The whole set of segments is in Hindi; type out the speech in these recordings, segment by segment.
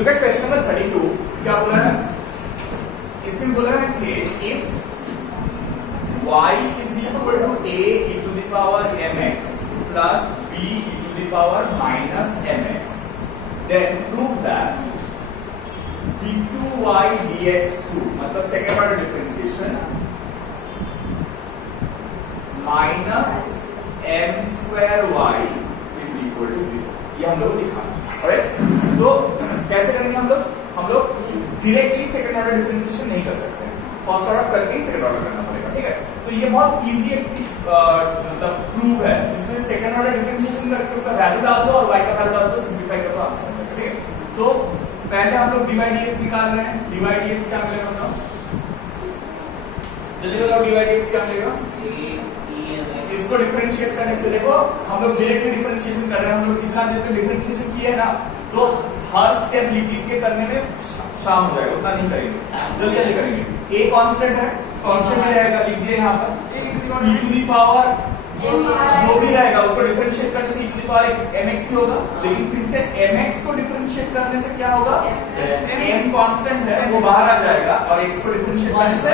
Look at question number 32. क्या बोला है इसमें? बोला है कि if y is equal to a e to the power mx plus b e to the power minus mx, then prove that d2y dx2 मतलब second order differentiation minus m square y is equal to 0. ये हम लोग दिखाना. ऑलराइट, तो कैसे करेंगे हम लोग डायरेक्टली सेकंड ऑर्डर डिफरेंशिएशन नहीं कर सकते, फर्स्ट ऑर्डर करके ही सेकंड ऑर्डर करना पड़ेगा. ठीक है, तो ये बहुत इजी मतलब प्रूफ है जिसमें सेकंड ऑर्डर डिफरेंशिएशन करके उसका वैल्यू डाल दो और y का वैल्यू डाल दो, सिंपलीफाई कर दो, आंसर आ जाएगा. ठीक है, तो पहले हम लोग dy dx निकाल रहे हैं. dy dx क्या मिलेगा बताओ जल्दी बताओ. dy dx क्या मिलेगा? इसको डिफरेंशिएट करने से देखो हम लोग डायरेक्टली डिफरेंशिएशन कर रहे हैं. हम लोग कितना देते हैं डिफरेंशिएशन किया है ना, तो हर स्टेप लिख के करने में शाम हो जाएगा, उतना नहीं करेंगे, जल्दी जल्दी करेंगे. a कांस्टेंट है, कांस्टेंट में रहेगा, लिख दिए यहाँ पर e टू दी पावर जो भी रहेगा उसको डिफरेंशिएट करने से e to the power mx ही होगा. लेकिन फिर से mx को डिफरेंशिएट करने से क्या होगा? m कांस्टेंट है वो बाहर आ जाएगा और x को डिफरेंशिएट करने से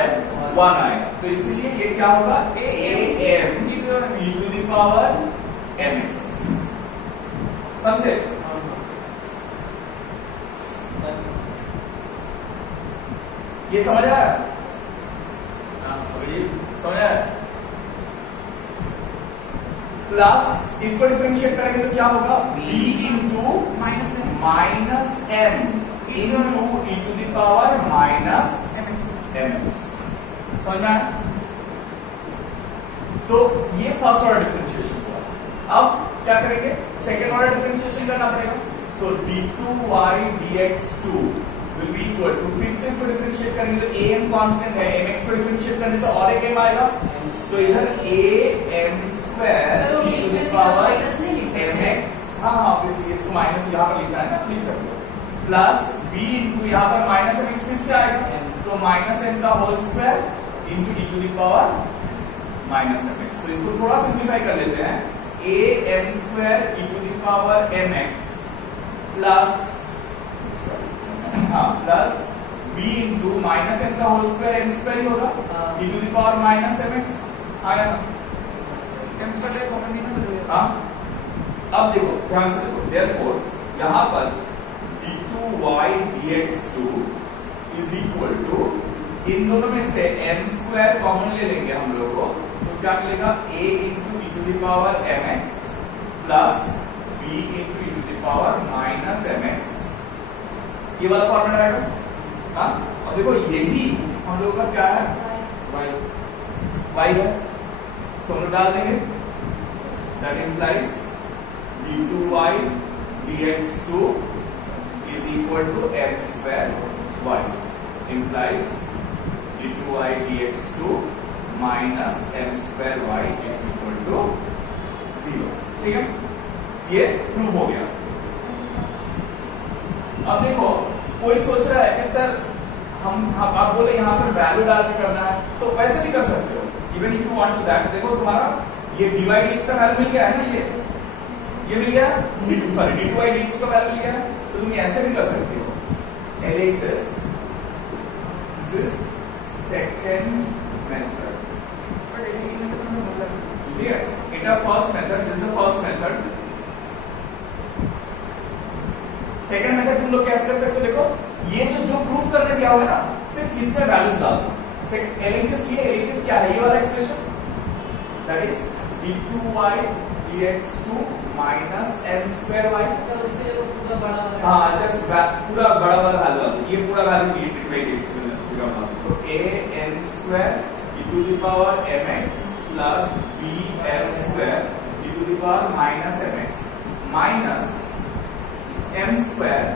1 आएगा. तो इसलिए ये क्या होगा? am e to the power mx. समझे? ये समझ आया? समझ आया? प्लस इसको डिफरेंशिएट करेंगे तो क्या होगा? b into minus m into e to the power minus mx. समझ में आया? तो ये फर्स्ट ऑर्डर डिफरेंशिएशन हुआ. अब क्या करेंगे? सेकेंड ऑर्डर डिफरेंशिएशन करना पड़ेगा. सो d2y dx2 will be equal to, फिर से इसको डिफरेंशिएट करेंगे तो am कांस्टेंट है, mx को डिफरेंशिएट करने से और एक m आएगा, तो इधर am square e to the power mx. हाँ ऑब्वियसली इसको माइनस यहाँ पर लिखना है ना, लिख सकते हो. प्लस b इनटू यहाँ पर माइनस mx फिर से आएगा, तो माइनस m का whole square into e to the power minus mx. तो इसको थोड़ा सिंप्लीफाई कर लेते हैं. am square e to the power mx plus plus b into minus m का होल स्क्वायर m स्क्वायर ही होगा e to the power minus mx आया ना. m स्क्वायर कॉमन नहीं ना. हाँ, अब देखो ध्यान से देखो, देयरफॉर यहाँ पर d2y dx2 is equal to, इन दोनों में से m स्क्वायर कॉमन ले लेंगे हम लोग को, तो क्या मिलेगा? a into e to the power mx plus b into e to the power minus mx. ये वाला फॉर्मूला आएगा. हाँ, और देखो यही हम लोगों का क्या है? y है, तो हम लोग डाल देंगे. That implies d2y dx2 is equal to m square y. Implies d2y dx2 minus m square y is equal to 0. ठीक है, ये प्रूव हो गया. अब देखो कोई सोच रहा है कि सर आप बोले यहाँ पर वैल्यू डाल के करना है, तो वैसे भी कर सकते हो. Even if you want to that, देखो तुम्हारा ये dy dx का वैल्यू मिल गया है ना, ये मिल गया, सॉरी d2y dx का वैल्यू मिल गया है, तो तुम ऐसे भी कर सकते हो. LHS this is second method. ठीक है, it a first method, this is the first method. Second method तुम लोग कैसे कर सकते हो? देखो ये जो प्रूफ करने दिया हुआ है ना, सिर्फ इसमें वैल्यूज डाल दो. LHS क्या है? ये वाला expression, that is d2y dx2 minus m square y. अच्छा उसके लिए वो पूरा बड़ा वाला. हाँ, जस्ट पूरा बड़ा वाला वैल्यू डाल दो. ये पूरा वैल्यू d2y dx को पूरा डाल दो. तो a m square e to the power mx plus b m square e to the power minus mx minus m square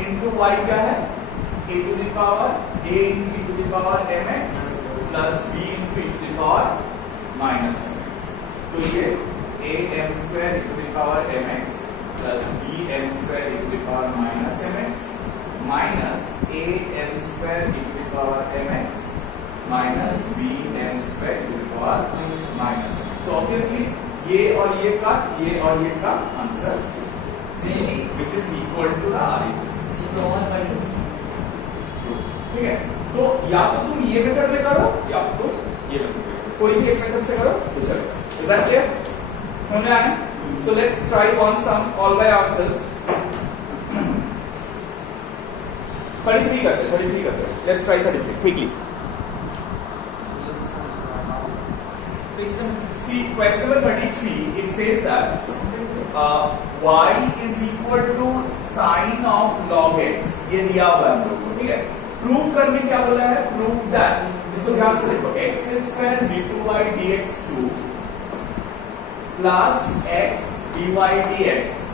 into y क्या है? a to the power a into e to the power mx plus b into e to the power minus mx. तो ये a m square e to the power mx plus b m square e to the power minus mx minus a m square e to the power mx minus b m square e to the power minus mx. So obviously ये और ये का answer C, which is equal to the RHS. या तो तुम ये मेथड में करो या तो ये मेथड में करो, कोई भी एक मेथड से करो तो चलेगा। Is that clear? समझ में आया? So let's try one sum all by ourselves. 33 करते हैं। Let's try 33 quickly. See, question number 33, it says that y is equal to sine of log x, ये दिया हुआ है हम लोग को, ठीक है। प्रूव करने क्या बोला है? प्रूव दैट, इसको ध्यान से देखो, x square d2y dx2 plus x dy dx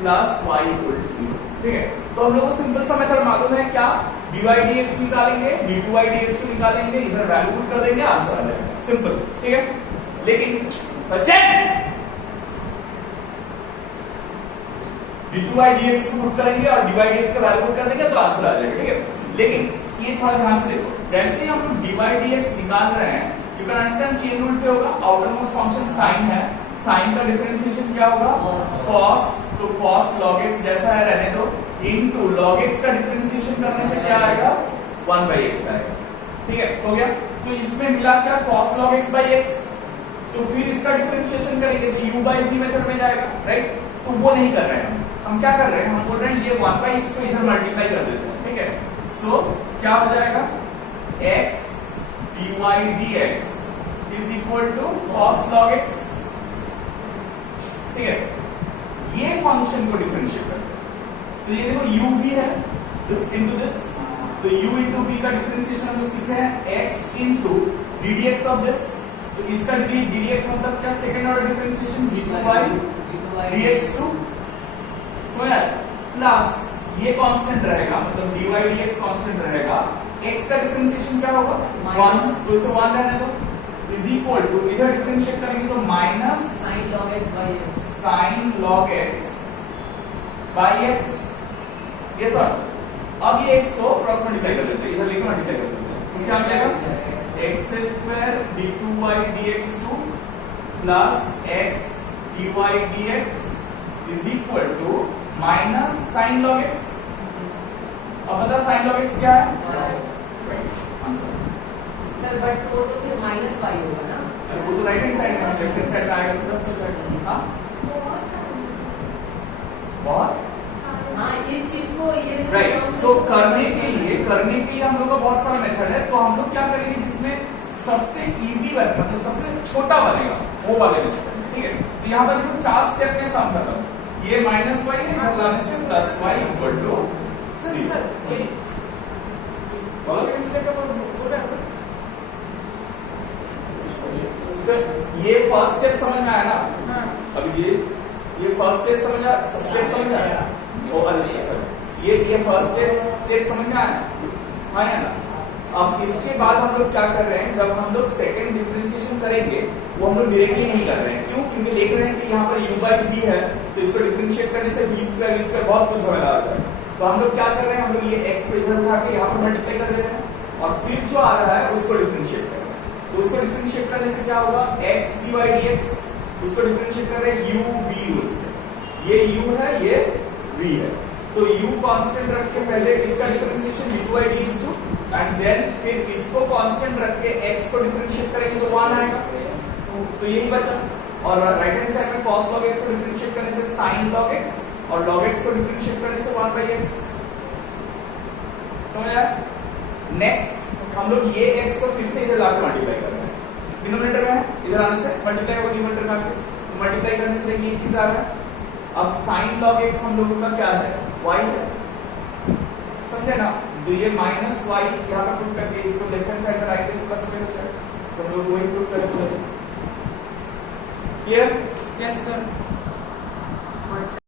plus y equal to 0, ठीक है। तो हम लोग को सिंपल सा मेथड मालूम है, क्या? dy dx निकालेंगे, d2y dx2 निकालेंगे, इधर वैल्यू पुट कर देंगे, आंसर आ जाएगा, सिंपल, ठीक है। लेकिन सचिन d2y dx2 पुट करेंगे और dy dx का वैल्यू पुट कर देंगे तो आंसर आ जाएगा, ठीक है। लेकिन ये थोड़ा ध्यान से देखो, जैसे ही हम लोग dy dx निकाल रहे हैं, you can understand chain rule से होगा, आउटर मोस्ट फंक्शन साइन है, साइन का डिफरेंशिएशन क्या होगा? cos, तो cos log x जैसा है रहने दो, इनटू log x का डिफरेंशिएशन करने से क्या आएगा? 1/x आएगा, ठीक है। हो गया। तो इसमें मिला क्या? cos log x by x, तो फिर इसका डिफरेंशिएशन करेंगे तो u/v मेथड में जाएगा, राइट। तो वो नहीं कर रहे हैं हम क्या कर रहे हैं? हम बोल रहे हैं ये 1/x को इधर मल्टीप्लाई कर देते हैं, ठीक है। सो क्या हो जाएगा? x dy dx is equal to cos log x, ठीक है। ये फंक्शन को डिफरेंशिएट करते हैं, तो ये देखो uv है, दिस इनटू दिस, तो u इनटू v का डिफरेंशिएशन हम लोग सीखे हैं x into ddx of this, तो इसका ddx मतलब क्या? Second order differentiation d2y dx2, समझ आया? प्लस ये कांस्टेंट रहेगा, मतलब dy dx कांस्टेंट रहेगा, x का डिफरेंशिएशन क्या होगा? 1, तो इसे 1 रहने दो, इज इक्वल टू, इधर डिफरेंशिएट करेंगे तो minus sin log x by x, sin log x by x, ये सर। अब ये x को क्रॉस मल्टीप्लाई कर देते हैं, इधर लेके मल्टीप्लाई कर देते हैं, तो क्या मिलेगा? x square d2y dx2 plus x dy dx is equal to minus sin log x। अब बता sin log x क्या है? आंसर सर बट तो फिर माइनस y होगा ना? वो तो राइट हैंड साइड में, लेफ्ट हैंड साइड में आएगा तो 10 हो जाएगा। हां बहुत हाँ, इस चीज को ये राइट। तो करने के लिए हम लोग का बहुत सारा मेथड है, तो हम लोग क्या करेंगे? जिसमें सबसे इजी बने, मतलब सबसे छोटा बनेगा वो वाले में से, ठीक है। तो यहाँ पर देखो 4 स्टेप में सम खत्म, ये माइनस y है, इधर लाने से प्लस y इक्वल टू ये फर्स्ट स्टेप समझ में आया ना? अभिजीत, ये फर्स्ट स्टेप समझ में आया? ये फर्स्ट स्टेप समझ में आया? हाँ या ना? अब इसके बाद हम लोग क्या कर रहे हैं? जब हम लोग सेकंड डिफरेंशिएशन करेंगे वो हम लोग डायरेक्टली नहीं कर रहे हैं, क्यों? क्योंकि देख रहे हैं कि यहाँ पर u/v है, तो इसको डिफरेंशिएट करने से v² बहुत कुछ झमेला आ जाएगा। तो हम लोग क्या कर रहे हैं? हम लोग ये x को इधर उठा के यहाँ पर मल्टीप्लाई कर दे रहे हैं और फिर जो आ रहा है उसको डिफरेंशिएट कर रहे हैं। तो उसको डिफरेंशिएट करने से क्या होगा? x dy dx, उसको डिफरेंशिएट कर रहे हैं u/v रूल से, ये u है, ये v है, तो u कांस्टेंट रख के पहले इसका differentiation d2y dx2 and then फिर इसको कांस्टेंट रख के x को डिफरेंशिएट करेंगे तो 1 आएगा, तो यही बचा। और राइट हैंड साइड में cos log x को डिफरेंशिएट करने से sin log x और log x को डिफरेंशिएट करने से 1/x, समझ आया? नेक्स्ट हम लोग ये x को फिर से इधर लाकर मल्टीप्लाई कर रहे हैं, डिनोमिनेटर में है, इधर आने से मल्टीप्लाई होगा न्यूमरेटर में आके, तो मल्टीप्लाई करने से ये चीज आ रहा है। अब sin log x हम लोगों का क्या है? y है, समझे ना? तो ये माइनस y यहाँ पर पुट करके इसको लेफ्ट हैंड साइड पर आएंगे तो प्लस में हो जाएगा, तो हम लोग वही पुट करेंगे। क्लियर? Yes sir.